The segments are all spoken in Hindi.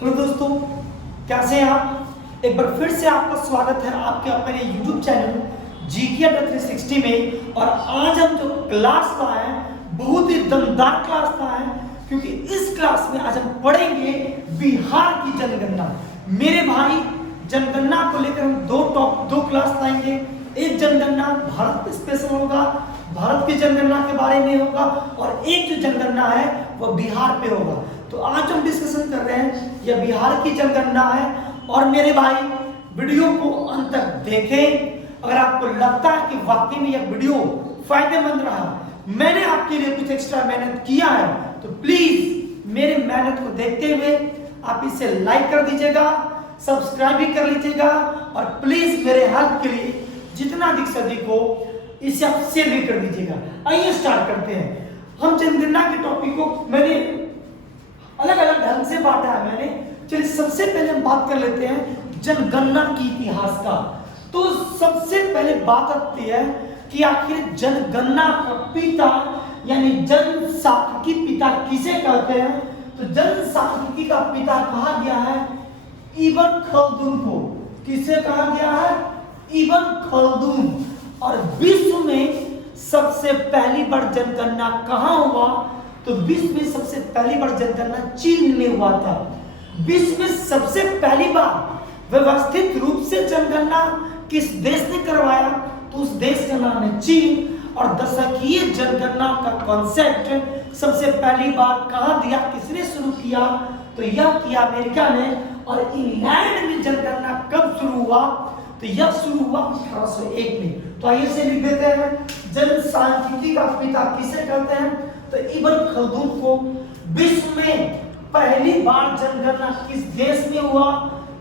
हेलो दोस्तों, कैसे हैं आप। एक बार फिर से आपका स्वागत है आपके अपने YouTube चैनल जीके 360 में। और आज हम जो क्लास लाए हैं बहुत ही दमदार क्लास लाए हैं, क्योंकि इस क्लास में आज हम पढ़ेंगे बिहार की जनगणना। मेरे भाई, जनगणना को लेकर हम दो क्लास लाएंगे। एक जनगणना भारत पे स्पेशल होगा, भारत की जनगणना के बारे में होगा, और एक जो जनगणना है वह बिहार पे होगा। तो आज हम डिस्कशन कर रहे हैं यह बिहार की जनगणना है। और मेरे भाई, वीडियो को अंत तक देखें। अगर आपको लगता है कि वाकई में यह वीडियो फायदेमंद रहा, मैंने आपके लिए कुछ एक्स्ट्रा मेहनत किया है, तो प्लीज मेरे मेहनत को देखते हुए आप इसे लाइक कर दीजिएगा, सब्सक्राइब भी कर लीजिएगा, और प्लीज मेरे हेल्प के लिए जितना अधिक से अधिक हो इसे आप शेयर भी कर दीजिएगा। आइए स्टार्ट करते हैं। हम जनगणना के टॉपिक को मैंने अलग अलग ढंग से बांटा है। चलिए सबसे पहले हम बात कर लेते हैं जनगणना की इतिहास का। तो सबसे पहले बात आती है कि आखिर जनगणना का पिता यानी जनसांख्यिकी पिता किसे कहते हैं। तो जनसांख्यिकी का पिता कहा गया है इब्न खल्दून को। किसे कहा गया है? इब्न खल्दून। और विश्व में सबसे पहली बार जनगणना कहाँ हुआ? तो विश्व में सबसे पहली बार जनगणना चीन में हुआ था। विश्व में सबसे पहली बार व्यवस्थित रूप से जनगणना किस देश ने करवाया? तो उस देश का नाम है चीन। और दशकीय जनगणना का कॉन्सेप्ट सबसे पहली बार कहाँ दिया, किसने शुरू किया? तो यह किया अमेरिका ने। और इंग्लैंड में जनगणना कब शुरू हुआ? तो यह शुरू हुआ 1801 में। तो आइए से लिख देते हैं, जनसांख्यिकी का पिता किसे कहते हैं? तो इब्न खल्दून को। विश्व में पहली बार जनगणना किस देश में हुआ?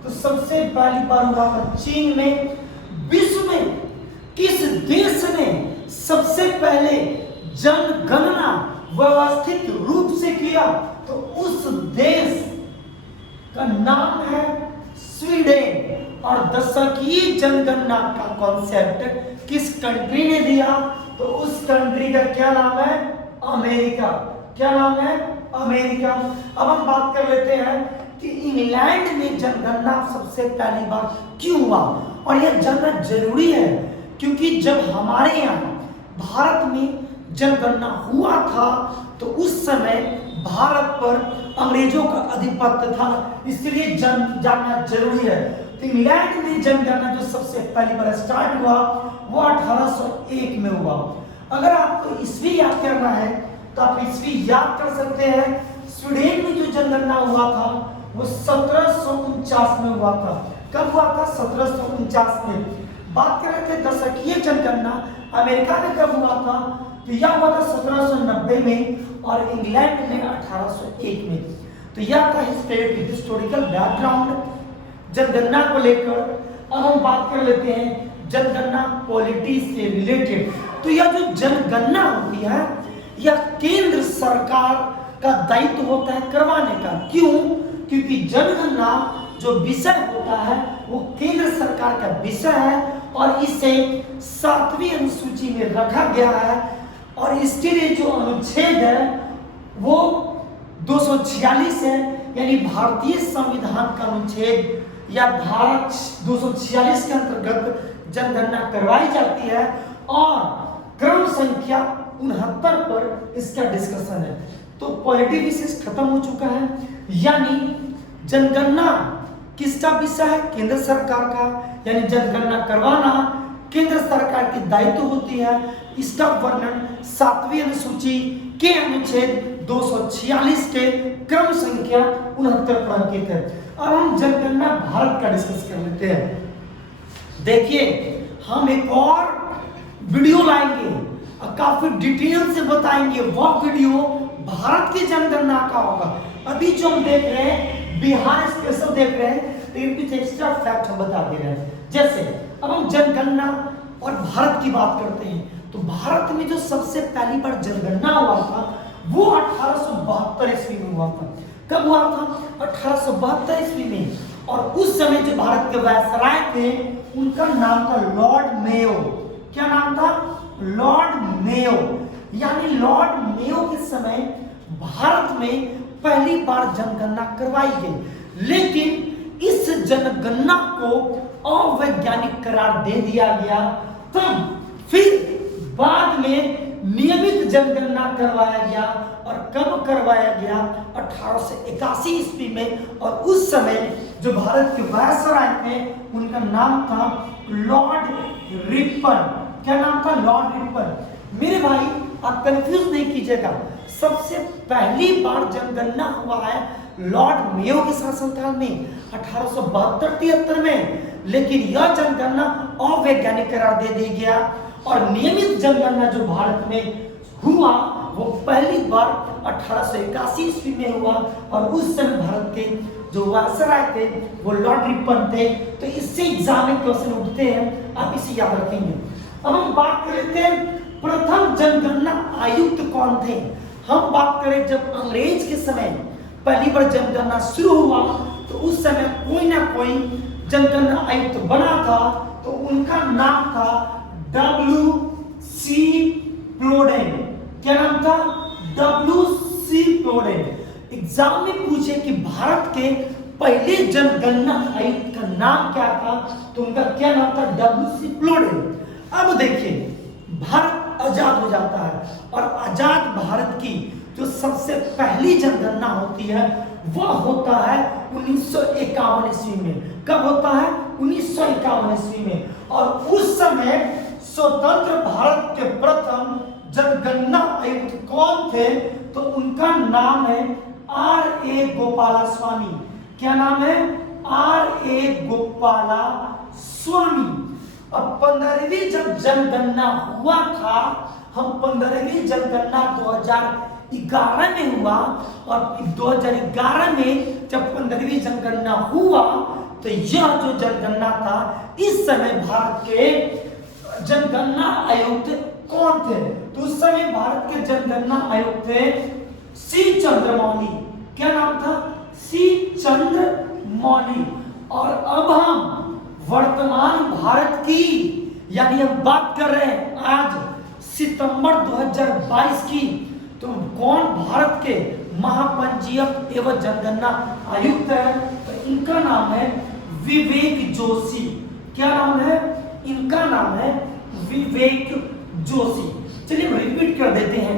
तो सबसे पहली बार हुआ था चीन में। विश्व में किस देश ने सबसे पहले जनगणना व्यवस्थित रूप से किया? तो उस देश का नाम है स्वीडन। और दशकीय जनगणना का कॉन्सेप्ट किस कंट्री ने दिया? तो उस कंट्री का क्या नाम है? अमेरिका। क्या नाम है? अमेरिका। अब हम बात कर लेते हैं कि इंग्लैंड में जनगणना सबसे पहली बार क्यों हुआ। और यह जानना जरूरी है, क्योंकि जब हमारे यहाँ भारत में जनगणना हुआ था तो उस समय भारत पर अंग्रेजों का आधिपत्य था, इसलिए जानना जरूरी है। तो इंग्लैंड में जनगणना जो सबसे पहली बार स्टार्ट हुआ वो 1801 में हुआ। अगर आपको ईस्वी याद करना है तो आप ईस्वी याद कर सकते हैं। स्वीडन में जो जनगणना हुआ था वो 1749 में हुआ था। कब हुआ था? 1749 में। बात कर रहे थे दशकीय जनगणना अमेरिका में कब हुआ था? तो यह हुआ था 1790 में, और इंग्लैंड में 1801 में। तो यह था हिस्टोरिकल बैकग्राउंड जनगणना को लेकर। अब हम बात कर लेते हैं जनगणना पॉलिटी से रिलेटेड। तो यह जो जनगणना होती है यह केंद्र सरकार का दायित्व होता है करवाने का। क्यों? क्योंकि जनगणना जो विषय होता है वो केंद्र सरकार का विषय है, और इसे 7वीं अनुसूची में रखा गया है। और इसके लिए जो अनुच्छेद है वो 246 है, यानी भारतीय संविधान का अनुच्छेद या धारा 246 के अंतर्गत जनगणना करवाई जाती है। और क्रम संख्या 69 पर इसका डिस्कशन है। तो पॉलिटी विशेष खत्म हो चुका है, यानी जनगणना किसका विषय है? केंद्र सरकार का, यानी जनगणना करवाना केंद्र सरकार की दायित्व होती है। इसका वर्णन 7वीं अनुसूची के अनुच्छेद 246 के क्रम संख्या 69 पर अंकित है। अब हम जनगणना भारत का डिस्कस कर लेते हैं। देखिए, हम एक और वीडियो लाएंगे और काफी डिटेल से बताएंगे। वह वीडियो भारत की जनगणना का होगा। अभी जो हम देख रहे हैं बिहार स्पेशल देख रहे हैं, लेकिन कुछ एक्स्ट्रा फैक्ट हम बता दे रहे हैं। जैसे अब हम जनगणना और भारत की बात करते हैं, तो भारत में जो सबसे पहली बार जनगणना हुआ था वो 1872 ईस्वी में हुआ था। कब हुआ था? 1872 ईस्वी में। और उस समय जो भारत के वायसराय थे उनका नाम था लॉर्ड मेयो। क्या नाम था? Lord Mayo. यानी लॉर्ड मेयो के समय भारत में पहली बार जनगणना करवाई गई। लेकिन इस जनगणना को अवैज्ञानिक करार दे दिया गया। तब फिर बाद में नियमित जनगणना करवाया गया। और कब करवाया गया? 1881 ईस्वी में। और उस समय जो भारत के वायसराय थे उनका नाम था लॉर्ड रिपन। क्या नाम था? Lord Ripon. मेरे भाई आप कंफ्यूज नहीं कीजिएगा, सबसे पहली बार जनगणना हुआ है लॉर्ड मेयो के शासनकाल में 1872-73 में। लेकिन यह जनगणना अवैज्ञानिक करार दे दिया गया। और नियमित जनगणना जो भारत में हुआ वो पहली बार 1881 ईस्वी में हुआ। और उस समय भारत के जो वायसराय थे वो लॉर्ड रिपन थे। तो इससे एग्जाम में क्वेश्चन उठते हैं, आप इसे याद रखेंगे। अब हम बात कर लेते हैं प्रथम जनगणना आयुक्त कौन थे। हम बात करें जब अंग्रेज के समय पहली बार जनगणना शुरू हुआ तो उस समय कोई ना कोई जनगणना आयुक्त बना था। तो उनका नाम था W.C. प्लोडेन। क्या नाम था? W.C. प्लोडेन। एग्जाम में पूछे कि भारत के पहले जनगणना आयुक्त का नाम क्या था, तो उनका क्या नाम था? W.C. प्लोडेन। अब देखिए, भारत आजाद हो जाता है और आजाद भारत की जो सबसे पहली जनगणना होती है वह होता है 1951 ईस्वी में। कब होता है? 1951 ईस्वी में। और उस समय स्वतंत्र भारत के प्रथम जनगणना आयुक्त कौन थे? तो उनका नाम है R.A. गोपालास्वामी। क्या नाम है? R.A. गोपालास्वामी। अब 15वीं जब जनगणना हुआ था, हम 15वीं जनगणना 2011 में हुआ। और 2011 में जब 15वीं जनगणना हुआ तो यह जो जनगणना था, इस समय भारत के जनगणना आयुक्त कौन थे? तो उस समय भारत के जनगणना आयुक्त थे C. चंद्रमौली। क्या नाम था? C. चंद्रमौली। और अब हम वर्तमान भारत की, यानी हम बात कर रहे हैं आज सितंबर 2022 की, तो कौन भारत के महापंजीयक एवं जनगणना आयुक्त है? तो इनका नाम है विवेक जोशी। क्या नाम है? इनका नाम है विवेक जोशी। चलिए रिपीट कर देते हैं।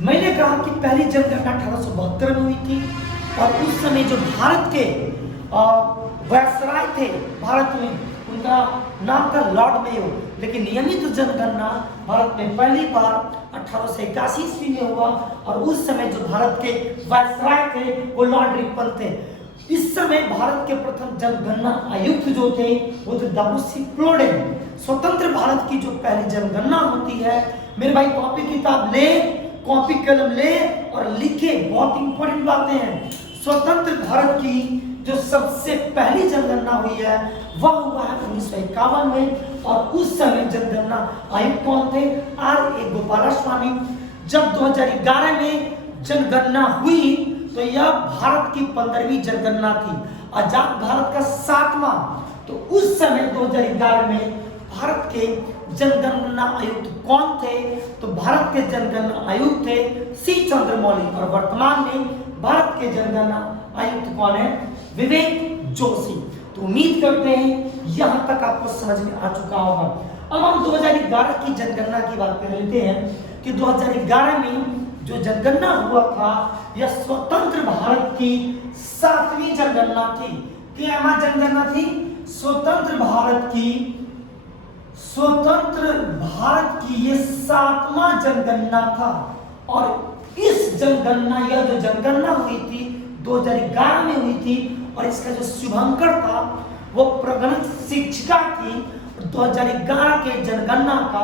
मैंने कहा कि पहली जनगणना 1872 में हुई थी। और उस समय जो भारत के वायसराय थे भारत में, उनका नाम था लॉर्ड मेयो। लेकिन नियमित जनगणना भारत में पहली बार 1881 ईस्वी में हुआ। और उस समय जो भारत के वायसराय थे वो लॉर्ड रिपन थे। इस समय भारत के प्रथम जनगणना आयुक्त जो थे वो थे W.C. प्लोडेन। स्वतंत्र भारत की जो पहली जनगणना होती है, मेरे भाई कॉपी किताब ले, कॉपी कलम ले और लिखे, बहुत इंपॉर्टेंट बातें हैं। स्वतंत्र भारत की जो सबसे पहली जनगणना हुई है वह हुआ है 1951 में। और उस समय जनगणना आयुक्त कौन थे? R.A. गोपालास्वामी। जब 2011 में जनगणना हुई तो यह भारत की 15वीं जनगणना थी, आजाद भारत का 7वां। तो उस समय 2011 में भारत के जनगणना आयुक्त कौन थे? तो भारत के जनगणना आयुक्त थे C. चंद्रमौली। और वर्तमान में भारत के जनगणना आयुक्त कौन है? विवेक जोशी। तो उम्मीद करते हैं यहाँ तक आपको समझ में आ चुका होगा। अब हम 2011 की जनगणना की बात कर लेते हैं कि 2011 में जो जनगणना हुआ था यह स्वतंत्र भारत की 7वीं जनगणना थी। क्या जनगणना थी? स्वतंत्र भारत की ये 7वां जनगणना था। और इस जनगणना, यह जो जनगणना हुई थी 2011 में हुई थी। और इसका जो शुभंकर था वो प्रगणित शिक्षिका थी। 2011 के जनगणना का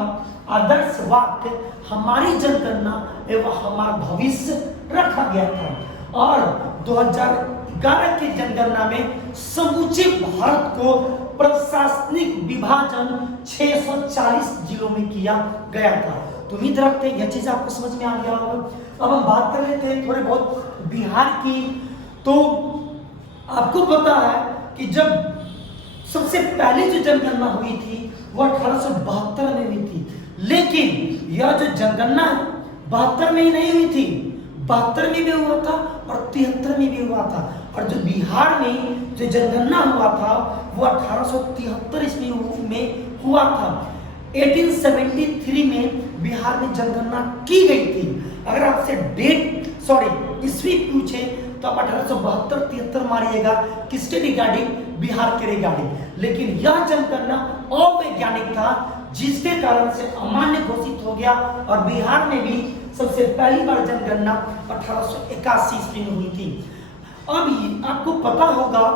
आदर्श वाक्य हमारी जनगणना एवं हमारा भविष्य रखा गया था। और 2011 के जनगणना में समूचे भारत को प्रशासनिक विभाजन 640 जिलों में किया गया था। तो उम्मीद रखते हैं यह चीज आपको समझ में आ गया होगा। अब हम बात कर लेते हैं थोड़े बहुत बिहार की। तो आपको पता है कि जब सबसे पहले जो जनगणना हुई थी वो 1872 में हुई थी। लेकिन यह जो जनगणना 72 में ही नहीं हुई थी, 72 में भी हुआ था और 73 में भी हुआ था। और जो बिहार में जो जनगणना हुआ था वो 1873 ईस्वी में हुआ था। 1873 में बिहार में जनगणना की गई थी। अगर आपसे ईस्वी पूछे तो आप 1872-73 मारिएगा, किसके रिगार्डिंग? बिहार के रिगार्डिंग। लेकिन यह जनगणना अवैज्ञानिक था, जिसके कारण से अमान्य घोषित हो गया और बिहार में भी सबसे पहली बार जनगणना 1881 ईस्वी में हुई थी। अब आपको पता होगा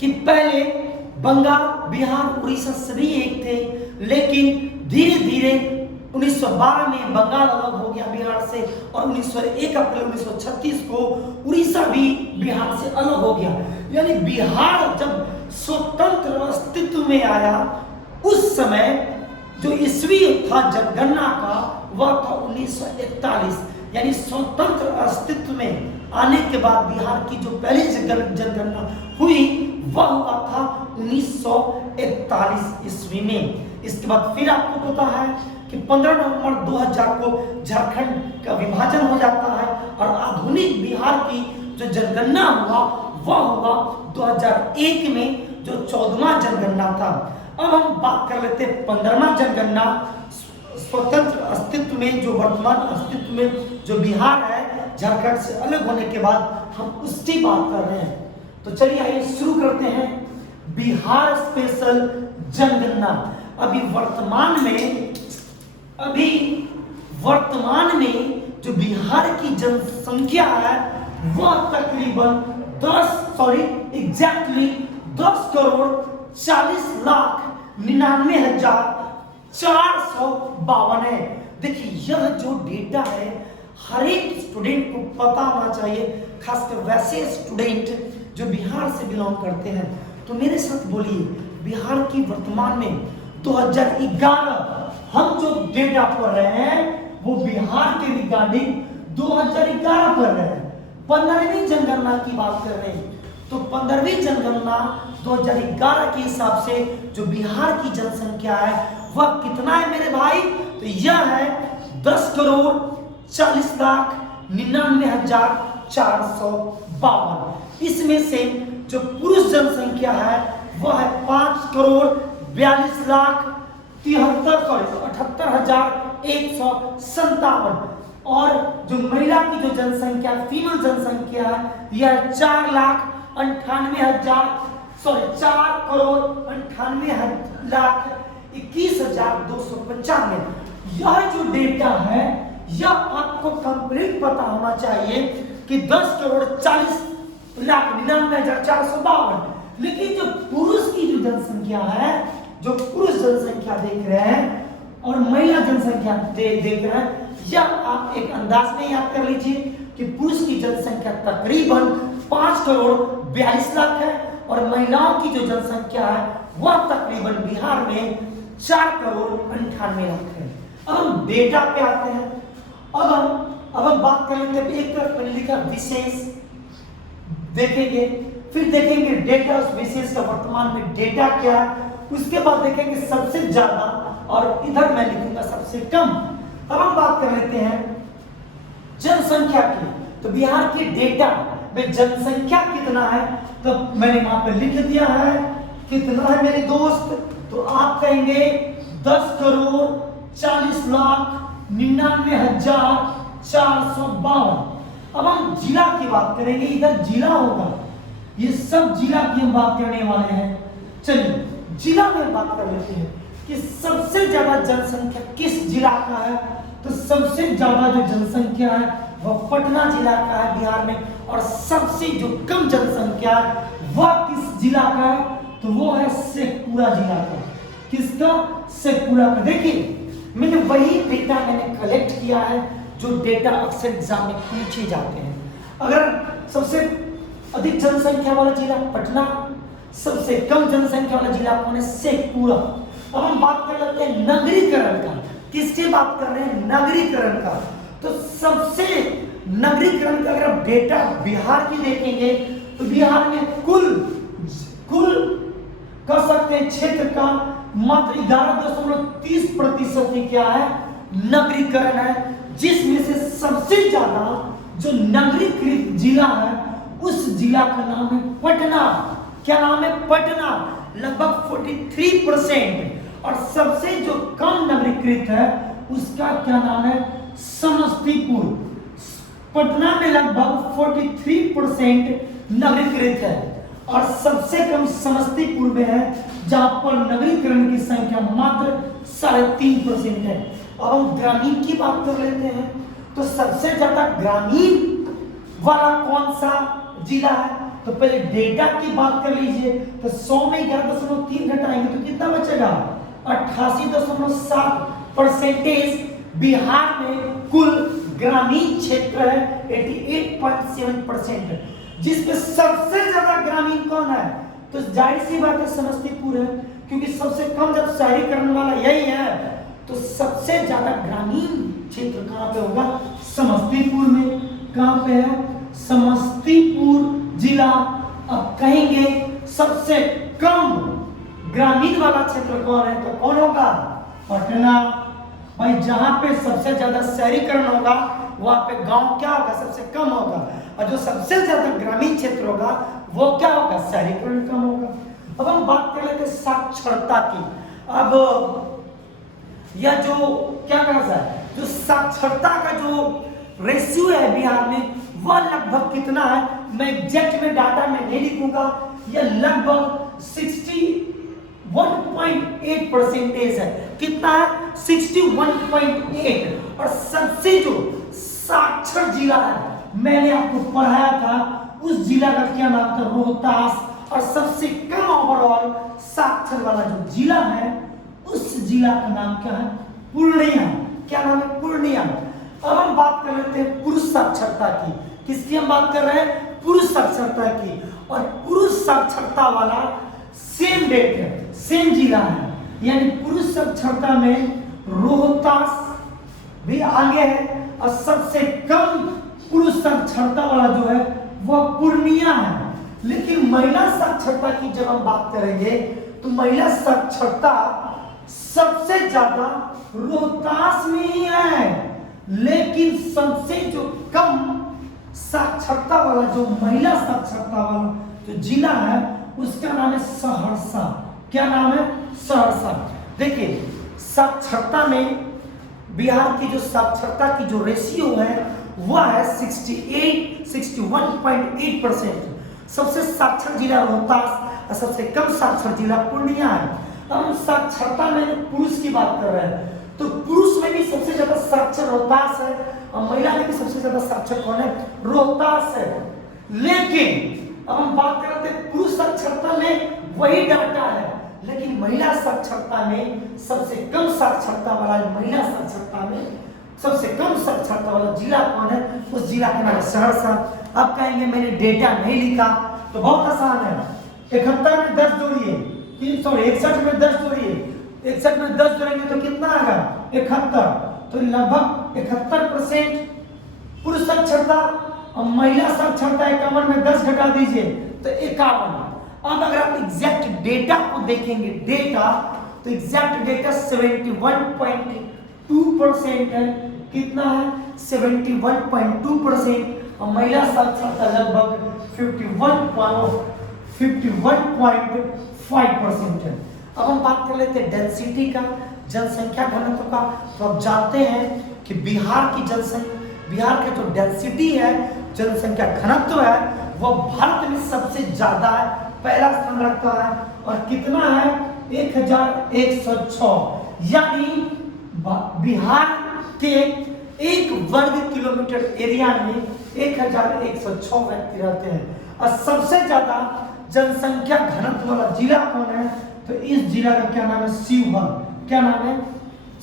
कि पहले बंगाल, बिहार, उड़ीसा सभी एक थे, लेकिन धीरे धीरे 1912 में बंगाल अलग हो गया बिहार से और 1 अप्रैल 1936 को उड़ीसा भी बिहार से अलग हो गया। यानी बिहार जब स्वतंत्र अस्तित्व में आया, उस समय जो ईस्वी था जनगणना का वह था 1941। यानी स्वतंत्र अस्तित्व में आने के बाद बिहार की जो पहली जनगणना हुई वह हुआ था 1941 ईस्वी में। इसके बाद फिर आपको पता है कि 15 नवंबर 2000 को झारखंड का विभाजन हो जाता है और आधुनिक बिहार की जो जनगणना हुआ वह हुआ 2001 में, जो 14वां जनगणना था। अब हम बात कर लेते हैं 15वां जनगणना, स्वतंत्र अस्तित्व में, जो वर्तमान अस्तित्व में जो बिहार है झारखंड से अलग होने के बाद हम उसकी बात कर रहे हैं। तो चलिए आइए शुरू करते हैं बिहार स्पेशल जनगणना। अभी वर्तमान में जो बिहार की जनसंख्या है वह तकरीबन 10,40,99,452 है। देखिए यह जो डेटा है हर एक स्टूडेंट को पता होना चाहिए, खासकर वैसे स्टूडेंट जो बिहार से बिलोंग करते हैं। तो मेरे साथ बोलिए, बिहार की वर्तमान में 2011 हम जो डेटा पढ़ रहे हैं वो बिहार के रिगार्डिंग 2011 पढ़ रहे हैं। 15वीं जनगणना की बात कर रहे हैं। तो 15वीं जनगणना 2011 के हिसाब से जो बिहार की जनसंख्या है वह कितना है मेरे भाई? तो यह है 10,40,99,452। इसमें से जो पुरुष जनसंख्या है वह है 5,42,78,157 और जो महिला की जो जनसंख्या, फीमेल जनसंख्या है यह 4,98,21,295। यह जो डेटा है यह आपको कंप्लीट पता होना चाहिए कि 10,40,99,452। लेकिन जो पुरुष की जो जनसंख्या है, जो पुरुष जनसंख्या देख रहे हैं और महिला जनसंख्या देख रहे हैं, यह आप एक अंदाज में याद कर लीजिए कि पुरुष की जनसंख्या तकरीबन 5,42,00,000 है और महिलाओं की जो जनसंख्या है वह तकरीबन बिहार में 4,98,00,000 है। अब हम डेटा पे आते हैं। अब हम बात कर लेते हैं, एक तरफ मैंने लिखा विशेष देखेंगे, फिर देखेंगे डेटा, उस विशेष का वर्तमान में डेटा क्या है, उसके बाद देखेंगे सबसे ज्यादा और इधर मैं लिखूंगा सबसे कम। अब हम बात कर लेते हैं जनसंख्या की। तो बिहार के डेटा में जनसंख्या कितना है तो मैंने वहां पर लिख दिया है। कितना है मेरे दोस्त? तो आप कहेंगे 10,40,99,452। अब हम जिला की बात करेंगे, इधर जिला होगा, ये सब जिला की हम बात करने वाले हैं। चलिए जिला में बात कर लेते हैं कि सबसे ज्यादा जनसंख्या किस जिला का है। तो सबसे ज्यादा जो जनसंख्या है वह पटना जिला का है बिहार में, और सबसे जो कम जनसंख्या है वह किस जिला का है? तो वो है शेखपुरा जिला का। किसका? शेखपुरा का। देखिए मैंने वही डेटा कलेक्ट किया है जो डेटा अक्सर एग्जाम में पूछे जाते हैं। अगर सबसे अधिक जनसंख्या वाला जिला पटना, सबसे कम जनसंख्या वाला जिला कौन है? शेखपुरा। अब हम बात कर लेते हैं नगरीकरण का। किसकी बात कर रहे हैं? नगरीकरण का। तो सबसे नगरीकरण का अगर आप डेटा बिहार की देखेंगे तो बिहार में कुल कह सकते हैं क्षेत्र का मात्र 11.30% ही क्या है? नगरीकरण है। जिसमें से सबसे ज्यादा जो नगरीकृत जिला है उस जिला का नाम है पटना। क्या नाम है? पटना, लगभग 43%। और सबसे जो कम नगरीकृत है उसका क्या नाम है? समस्तीपुर। पटना में लगभग 43% नगरीकृत है और सबसे कम समस्तीपुर में है, जहां पर नगरीकरण की संख्या मात्र 3.5% है। अब हम ग्रामीण की बात कर लेते हैं, तो सबसे ज्यादा ग्रामीण वाला कौन सा जिला है? तो पहले डेटा की बात कर लीजिए, तो 100 में 11.3 घटाएंगे तो कितना बचेगा? 88.7%। बिहार में कुल ग्रामीण क्षेत्र है 88.7%, जिसमें सबसे ज्यादा ग्रामीण कौन है? तो जाहिर सी बात है समस्तीपुर है, क्योंकि सबसे कम जब शहरीकरण वाला यही है, तो सबसे ज्यादा ग्रामीण क्षेत्र कहां पे होगा? समस्तीपुर में। कहां पे है? समस्तीपुर जिला। अब कहेंगे सबसे कम ग्रामीण वाला क्षेत्र कौन है? तो कौन होगा? पटना। भाई जहां पे सबसे ज्यादा शहरीकरण होगा वहां पे गांव क्या होगा? सबसे कम होगा, और जो सबसे ज्यादा ग्रामीण क्षेत्र होगा वो क्या होगा? शहरीकरण कम होगा। अब हम बात कर लेते हैं साक्षरता की। अब यह जो क्या कहता है, जो साक्षरता का जो रेशियो है बिहार में, वह लगभग कितना है? मैं एग्जैक्ट में डाटा में नहीं लिखूंगा, यह लगभग 61.8% है। कितना है? 61.8। और सबसे जो साक्षर जिला है, मैंने आपको पढ़ाया था, उस जिला का क्या नाम था? रोहतास। और सबसे कम ओवरऑल साक्षर वाला जो जिला है उस जिला का नाम क्या है? पूर्णिया। क्या नाम है? पूर्णिया। अब हम बात कर लेते हैं पुरुष साक्षरता की। किसकी हम बात कर रहे हैं? पुरुष साक्षरता की। और पुरुष साक्षरता वाला सेम डेट है, सेम जिला है, यानी पुरुष साक्षरता में रोहतास भी आगे है, और सबसे कम पुरुष साक्षरता वाला जो है वह पूर्णिया है। लेकिन महिला साक्षरता की जब हम बात करेंगे तो महिला साक्षरता सबसे ज्यादा रोहतास में ही है, लेकिन सबसे जो कम साक्षरता वाला जो महिला साक्षरता वाला जो जिला है उसका नाम है सहरसा। क्या नाम है? सहरसा। देखिए साक्षरता में बिहार की जो साक्षरता की जो रेशियो है वह है 61.8%। सबसे साक्षर जिला रोहतास और सबसे कम साक्षर जिला पूर्णिया है। अब हम साक्षरता में पुरुष की बात कर रहे हैं, तो पुरुष में भी सबसे ज्यादा साक्षर रोहतास है और महिला में भी सबसे ज्यादा साक्षर कौन है? रोहतास है। लेकिन अब हम बात कर रहे थे पुरुष साक्षरता में वही डाटा है, लेकिन महिला साक्षरता में सबसे कम साक्षरता वाला, महिला साक्षरता में सबसे कम साक्षरता वाला जिला कौन है? उस जिला का नाम है सहरसा। अब कहेंगे मैंने डेटा नहीं लिखा, तो बहुत आसान है। 71 में 10 जोड़िए, 61 में 10 जोड़िए, 61 में 10 जोड़ेंगे तो कितना आएगा? 71। तो लगभग 71% पुरुष साक्षरता और महिला साक्षरता 51 में 10 घटा दीजिए तो 51। अब अगर आप एग्जैक्ट डेटा को देखेंगे, डेटा तो एग्जैक्ट डेटा 71.2% है। कितना है? 71.2%। और महिला साक्षरता लगभग 51.5% है। अब हम बात कर लेते हैं डेंसिटी का, जनसंख्या घनत्व का। तो आप जानते हैं कि बिहार का जो डेंसिटी है, जनसंख्या घनत्व है, वह भारत में सबसे ज्यादा है, पहला स्थान रखता है। और कितना है? 1106। यानी बिहार के 1 वर्ग किलोमीटर एरिया में 1106 व्यक्ति रहते हैं। और सबसे ज्यादा जनसंख्या घनत्व वाला जिला कौन है? तो इस जिला का क्या नाम है? शिवहर। क्या नाम है?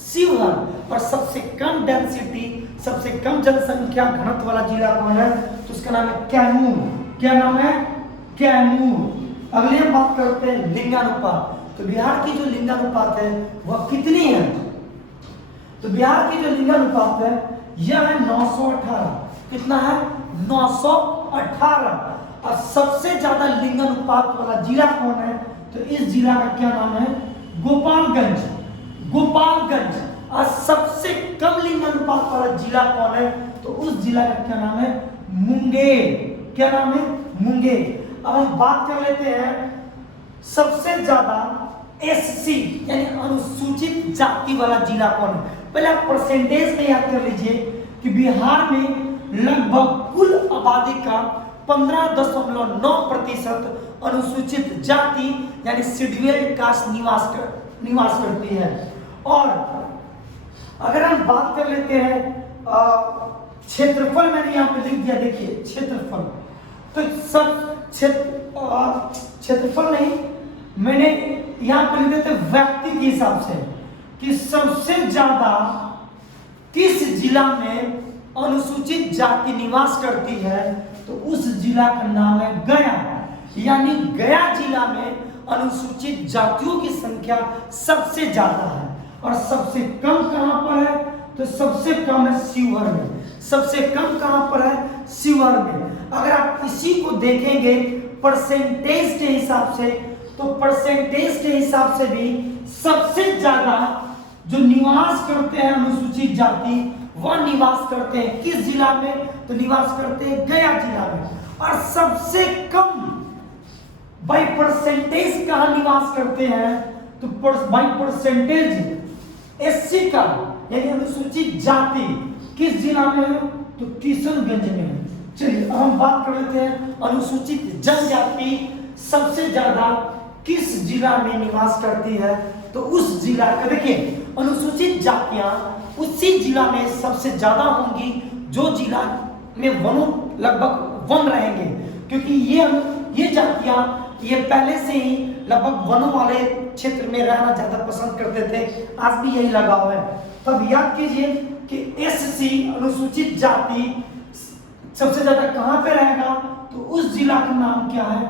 शिवहर। और सबसे कम डेंसिटी, सबसे कम जनसंख्या घनत्व वाला जिला कौन है? तो उसका नाम है कैमूर। क्या नाम है? कैमूर। अगले हम बात करते हैं लिंगानुपात। तो बिहार की जो लिंगानुपात है वह कितनी है? तो बिहार की जो लिंगानुपात है यह है 918। कितना है? 918। और सबसे ज्यादा लिंगानुपात वाला जिला कौन है? तो इस जिला का क्या नाम है? गोपालगंज। गोपालगंज। और सबसे कम लिंगानुपात वाला जिला कौन है? तो उस जिला का क्या नाम है? मुंगेर। क्या नाम है? मुंगेर। अब हम बात कर लेते हैं सबसे ज्यादा एससी यानी अनुसूचित जाति वाला जिला कौन है। पहले आप परसेंटेज में याद कर लीजिए कि बिहार में लगभग कुल आबादी का 15.9% अनुसूचित जाति यानी शेड्यूल्ड कास्ट निवास करती है। और अगर हम बात कर लेते हैं क्षेत्रफल, मैंने यहाँ पे लिख दिया, देखिए क्षेत्रफल, तो सब क्षेत्रफल नहीं, मैंने यहाँ पे लिख देते व्यक्ति के हिसाब से कि सबसे ज्यादा किस जिला में अनुसूचित जाति निवास करती है, तो उस जिला का नाम है गया। यानी गया जिला में अनुसूचित जातियों की संख्या सबसे ज्यादा है। और सबसे कम कहां पर है? तो सबसे कम है शिवहर में। सबसे कम कहां पर है? शिवहर में। अगर आप इसी को देखेंगे परसेंटेज के हिसाब से, तो परसेंटेज के हिसाब से भी सबसे ज्यादा जो निवास करते हैं अनुसूचित जाति, वह निवास करते हैं किस जिला में? तो निवास करते हैं गया जिला में। और सबसे कम बाई परसेंटेज कहां निवास करते हैं? तो बाई परसेंटेज एससी का यानी अनुसूचित जाति किस जिला में है? तो किशनगंज में है। चलिए अब हम बात कर लेते हैं अनुसूचित जनजाति सबसे ज्यादा किस जिला में निवास करती है, तो उस जिला का देखिए अनुसूचित जातियां उसी जिला में सबसे ज्यादा होंगी जो जिला में वनों लगभग वन रहेंगे, क्योंकि ये जातियां ये पहले से ही लगभग वनों वाले क्षेत्र में रहना ज्यादा पसंद करते थे। आज भी यही लगाव है। तब याद कीजिए कि एससी अनुसूचित जाति सबसे ज्यादा कहां पे रहेगा? तो उस जिला का नाम क्या है?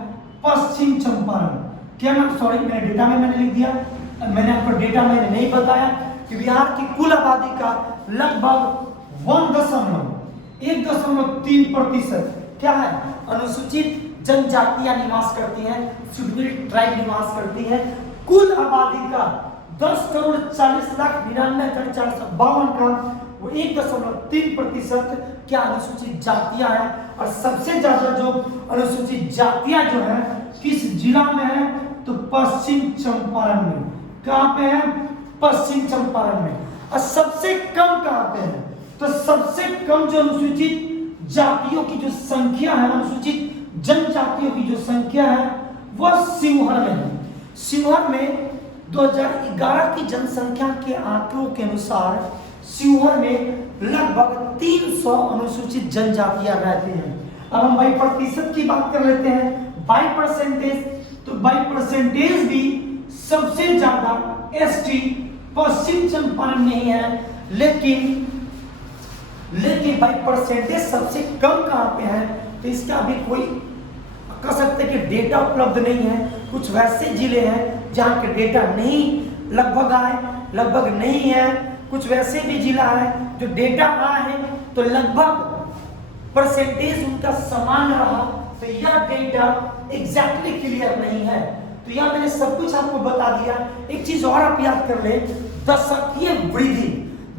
पश्चिम चंपारण। क्या नाम? सॉरी, मैंने डेटा में मैंने लिख दिया, मैंने आपको डेटा मैंने नहीं बताया कि बिहार की कुल आबादी का लगभग 1.3% क्या है? अनुसूचित जनजातियां निवास करती हैं, शेड्यूल्ड ट्राइब निवास करती हैं। कुल आबादी का 10,40,99,452 का वो 1.3% क्या अनुसूचित जातियां हैं। और सबसे ज्यादा जो अनुसूचित जातियां जो है किस जिला में है? तो पश्चिम चंपारण में। कहां पे है? पश्चिम चंपारण में। और सबसे कम कहां पे है? तो सबसे कम जो अनुसूचित जातियों की जो संख्या है, अनुसूचित जनजातियों की जो संख्या है, वह शिवहर में है। शिवहर में 2011 की जनसंख्या के आंकड़ों के अनुसार शिवहर में लगभग 300 अनुसूचित जनजातियां रहती हैं। अब हम बाई प्रतिशत की बात कर लेते हैं, बाई परसेंटेज, तो बाई परसेंटेज भी सबसे ज्यादा एसटी पश्चिम चंपारण में ही है, लेकिन बाई परसेंटेज सबसे कम कहां पे है? तो इसका अभी कोई कह सकते कि डेटा उपलब्ध नहीं है। कुछ वैसे जिले हैं जहां के डेटा नहीं लगभग नहीं है। कुछ वैसे भी जिला है जो डेटा आए हैं तो लगभग परसेंटेज उनका समान रहा, तो यह डेटा एग्जैक्टली क्लियर नहीं है। तो यह मैंने सब कुछ आपको बता दिया। एक चीज और आप याद कर ले, दशकीय वृद्धि।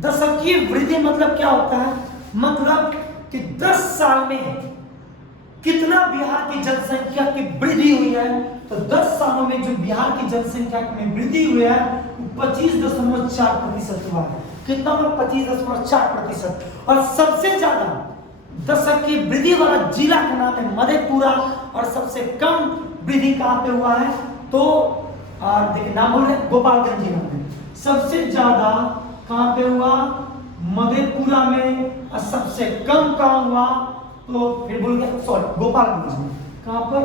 दशकीय वृद्धि मतलब क्या होता है? मतलब कि 10 साल में कितना बिहार की जनसंख्या की वृद्धि हुई है। तो 10 सालों में जो बिहार की जनसंख्या में वृद्धि हुई है 25.4% हुआ है। कितना हुआ? 25.4%। और सबसे ज्यादा दशकीय वृद्धि वाला जिला का नाम है मधेपुरा। और सबसे कम वृद्धि कहां पे हुआ है? तो देखिए नाम बोल रहे गोपालगंज जिला में। सबसे ज्यादा कहां पे हुआ? मधेपुरा में। और सबसे कम कहां हुआ? तो फिर बोल गया, सॉरी, गोपालगंज में। कहां पर?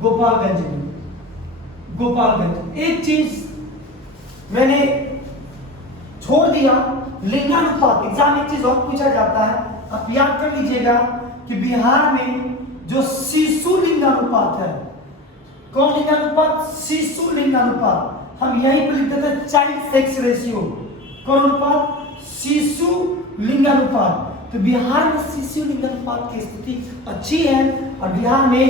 गोपालगंज में। गोपालगंज। एक चीज मैंने छोड़ दिया, लिंगानुपात। एग्जाम एक चीज और पूछा जाता है, आप याद कर लीजिएगा कि बिहार में जो शिशु लिंगानुपात है, कौन लिंगानुपात? शिशु लिंगानुपात। हम यहीं पर लिख देते हैं चाइल्ड सेक्स रेशियो। कौन अनुपात? शिशु लिंगानुपात। तो बिहार में शिशु लिंगानुपात की स्थिति अच्छी है। और बिहार में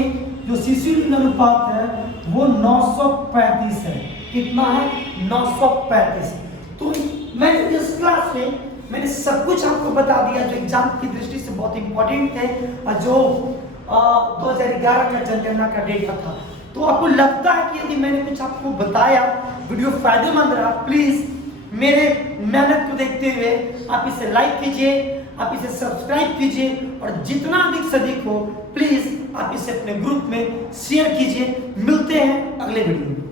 जो शिशु लिंगानुपात है वो 935 है। कितना है? 935। तो मैंने इस क्लास में मैंने सब कुछ आपको बता दिया जो एग्जाम की दृष्टि से बहुत इंपॉर्टेंट थे और जो 2011 का जनगणना का डेटा था। तो आपको लगता है कि यदि मैंने कुछ आपको बताया, वीडियो फायदेमंद रहा, प्लीज मेरे मेहनत को देखते हुए आप इसे लाइक कीजिए, आप इसे सब्सक्राइब कीजिए और जितना अधिक से अधिक हो प्लीज आप इसे अपने ग्रुप में शेयर कीजिए। मिलते हैं अगले वीडियो में।